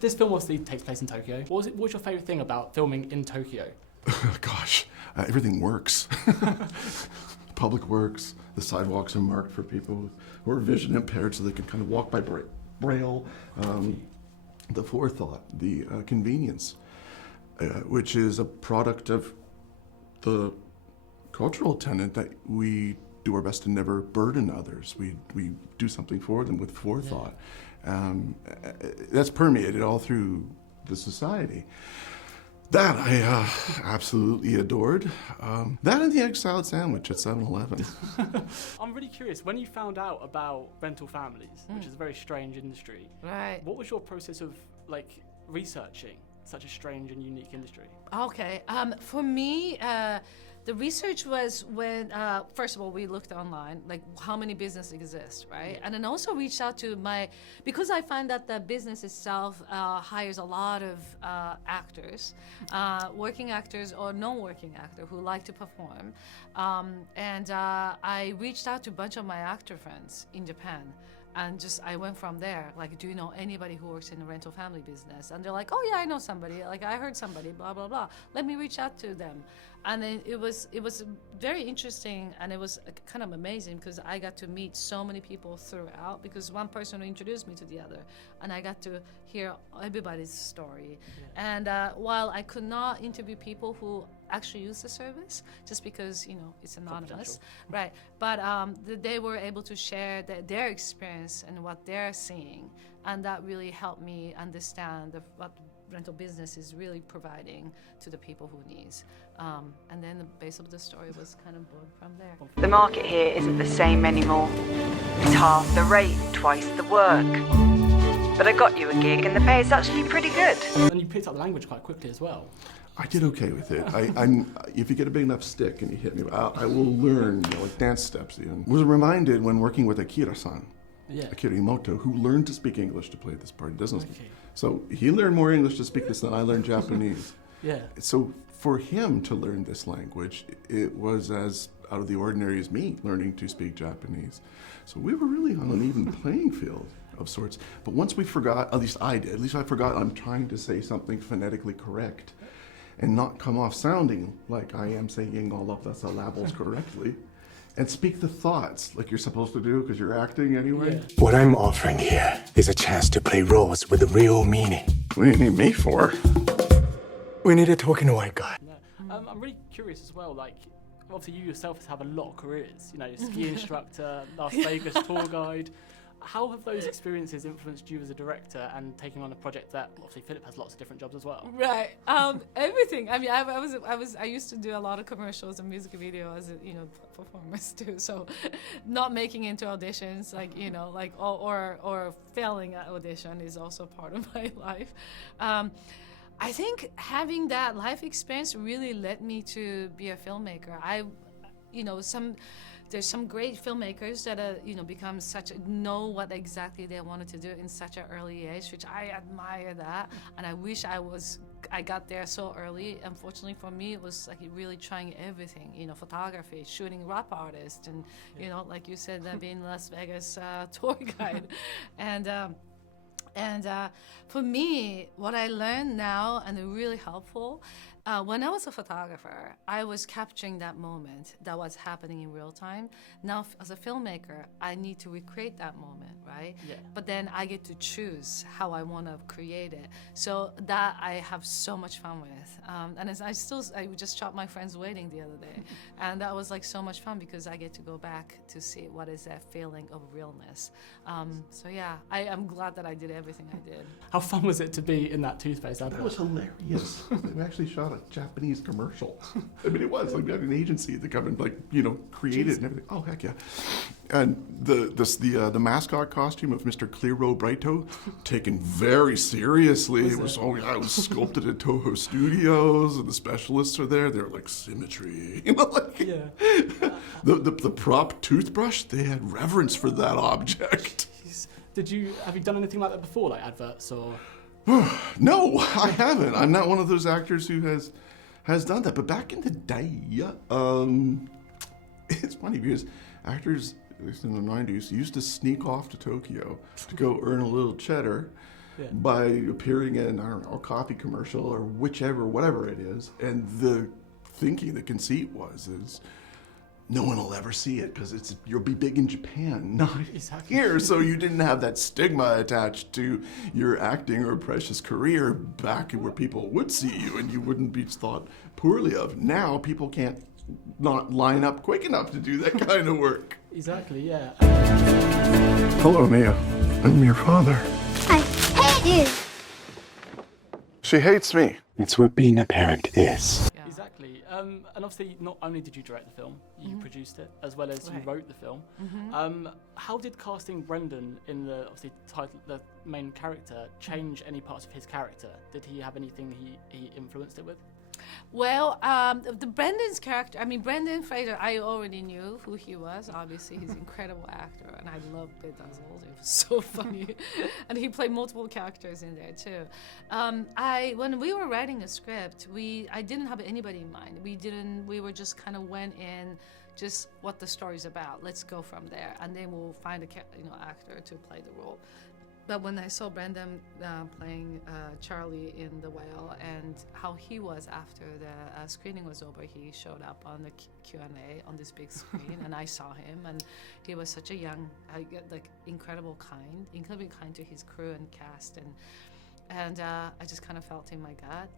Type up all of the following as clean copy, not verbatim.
This film obviously takes place in Tokyo. What was your favourite thing about filming in Tokyo? Gosh, everything works. Public works, the sidewalks are marked for people who are vision impaired so they can kind of walk by braille. The forethought, the convenience, which is a product of the cultural tenet that we do our best to never burden others. We do something for them with forethought. That's permeated all through the society. That I absolutely adored. That and the egg salad sandwich at 7-Eleven. I'm really curious, when you found out about rental families, which is a very strange industry, Right. what was your process of like researching such a strange and unique industry? Okay. For me, the research was when, first of all, we looked online, like how many businesses exist, right? And then also reached out to because I find that the business itself hires a lot of actors, working actors or non-working actor who like to perform. And I reached out to a bunch of my actor friends in Japan. And I went from there, like, do you know anybody who works in the rental family business? And they're like, oh yeah, I know somebody, like I heard somebody, blah, blah, blah. Let me reach out to them. And then it was very interesting, and it was kind of amazing because I got to meet so many people throughout, because one person introduced me to the other, and I got to hear everybody's story. Yeah. And while I could not interview people who actually use the service, just because it's anonymous, right? But they were able to share their experience and what they're seeing, and that really helped me understand what rental business is really providing to the people who needs. And then the base of the story was kind of born from there. The market here isn't the same anymore. It's half the rate, twice the work. But I got you a gig and the pay is actually pretty good. And you picked up the language quite quickly as well. I did okay with it. If you get a big enough stick and you hit me, I will learn like dance steps. Was reminded when working with Akira-san, Akira Imoto, who learned to speak English to play this part. He doesn't speak. So he learned more English to speak this than I learned Japanese. Yeah. So for him to learn this language, it was as out of the ordinary as me learning to speak Japanese. So we were really on an even playing field of sorts. But once we forgot, at least I forgot I'm trying to say something phonetically correct and not come off sounding like I am saying all of the syllables correctly, and speak the thoughts like you're supposed to do because you're acting anyway. Yeah. What I'm offering here is a chance to play roles with a real meaning. What do you need me for? We need a talking white guy. No. I'm really curious as well, like, obviously you yourself have a lot of careers, ski instructor, Las Vegas tour guide. How have those experiences influenced you as a director and taking on a project that obviously Philip has lots of different jobs as well? Right. Everything. I mean, I used to do a lot of commercials and music videos as performers too. So, not making into auditions, or failing at audition is also part of my life. I think having that life experience really led me to be a filmmaker. There's some great filmmakers that become know what exactly they wanted to do in such an early age, which I admire that, and I wish I got there so early. Unfortunately for me, it was like really trying everything, photography, shooting rap artist, and like you said, being Las Vegas tour guide, and for me, what I learned now, and really helpful, when I was a photographer, I was capturing that moment that was happening in real time. Now, as a filmmaker, I need to recreate that moment, right? Yeah. But then I get to choose how I want to create it. So that I have so much fun with. And I just shot my friend's wedding the other day. And that was like so much fun because I get to go back to see what is that feeling of realness. So yeah, I'm glad that I did everything I did. How fun was it to be in that toothpaste advert? That was hilarious. We actually shot a Japanese commercial. I mean, it was like we had an agency that come and created it and everything. Oh heck yeah! And the mascot costume of Mr. Clearo Brighto, taken very seriously. It was sculpted at Toho Studios, and the specialists are there. They're like symmetry, Yeah. The prop toothbrush, they had reverence for that object. Have you done anything like that before, like adverts or? No, I haven't. I'm not one of those actors who has done that. But back in the day, it's funny because actors, at least in the 90s, used to sneak off to Tokyo to go earn a little cheddar Yeah. by appearing in, I don't know, a coffee commercial or whatever it is. And the thinking, the conceit is no one will ever see it because you'll be big in Japan, not Exactly. here. So you didn't have that stigma attached to your acting or precious career back where people would see you and you wouldn't be thought poorly of. Now people can't not line up quick enough to do that kind of work. Exactly, yeah. Hello, Mia. I'm your father. I hate you. She hates me. It's what being a parent is. Yeah. Exactly. And obviously, not only did you direct the film, you produced it, as well as you Right. wrote the film. How did casting Brendan in the the main character change any parts of his character? Did he have anything he influenced it with? Well, the Brendan's character, I mean, Brendan Fraser, I already knew who he was. Obviously, he's an incredible actor, and I love Bedazzled. It was so funny. And he played multiple characters in there, too. When we were writing a script, I didn't have anybody in mind. We were just kind of went in just what the story's about. Let's go from there. And then we'll find a actor to play the role. But when I saw Brendan playing Charlie in The Whale and how he was after the screening was over, he showed up on the Q&A on this big screen, and I saw him, and he was such a young, incredibly kind to his crew and cast, and I just kind of felt in my gut,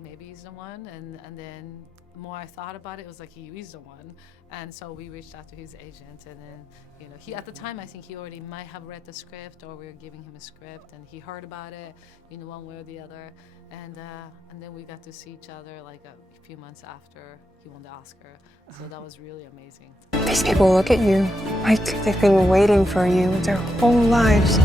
maybe he's the one, and then more I thought about it, it was like he is the one, and so we reached out to his agent, and then he at the time I think he already might have read the script, or we were giving him a script, and he heard about it, one way or the other, and then we got to see each other like a few months after he won the Oscar, so that was really amazing. These people look at you like they've been waiting for you their whole lives.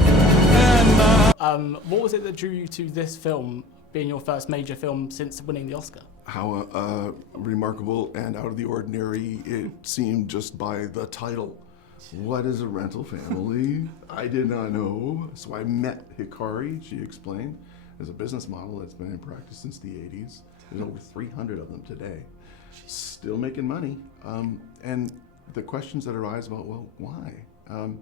What was it that drew you to this film, being your first major film since winning the Oscar? How remarkable and out of the ordinary it seemed just by the title. What is a rental family? I did not know. So I met Hikari, she explained, as a business model that's been in practice since the 80s. There's over 300 of them today. She's still making money. And the questions that arise about, well, why? Well,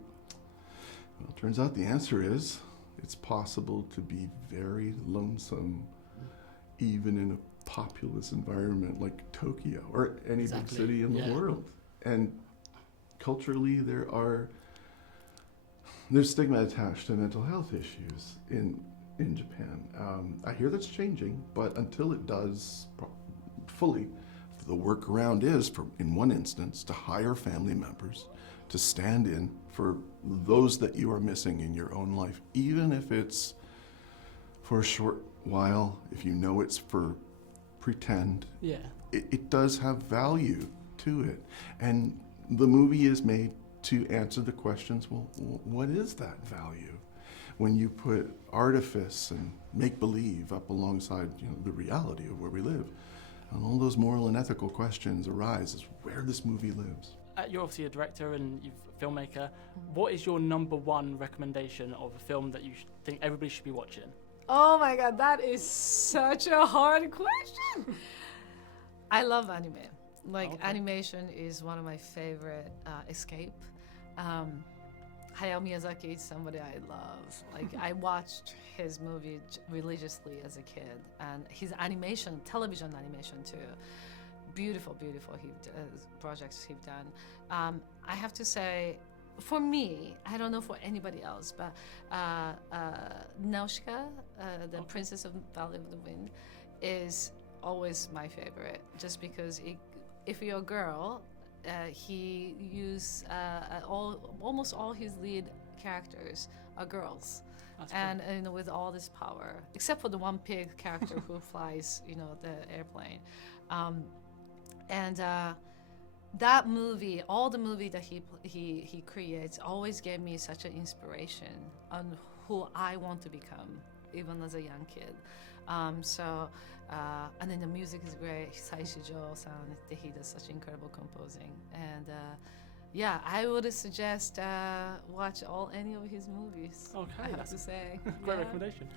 it turns out the answer is it's possible to be very lonesome even in a populous environment like Tokyo or any big city in the world. And culturally, there's stigma attached to mental health issues in Japan. I hear that's changing, but until it does fully, the workaround is, in one instance, to hire family members to stand in for those that you are missing in your own life, even if it's for a short while, if you know it's for pretend. Yeah. It does have value to it. And the movie is made to answer the questions, well, what is that value? When you put artifice and make-believe up alongside the reality of where we live, and all those moral and ethical questions arise is where this movie lives. You're obviously a director and you're a filmmaker. What is your number one recommendation of a film that you think everybody should be watching? Oh my God, that is such a hard question. I love anime. Animation is one of my favorite escape. Hayao Miyazaki is somebody I love. I watched his movie religiously as a kid, and his animation, television animation too. Beautiful projects he's done. I have to say, for me, I don't know for anybody else, but Nausicaa, the Princess of Valley of the Wind, is always my favorite, just because if you're a girl, he used almost all his lead characters are girls. And with all this power, except for the one pig character who flies, the airplane. That movie, all the movie that he creates, always gave me such an inspiration on who I want to become, even as a young kid. And then the music is great. Saishijo-san, he does such incredible composing. And I would suggest watch any of his movies. Okay, I have to say. Great recommendation.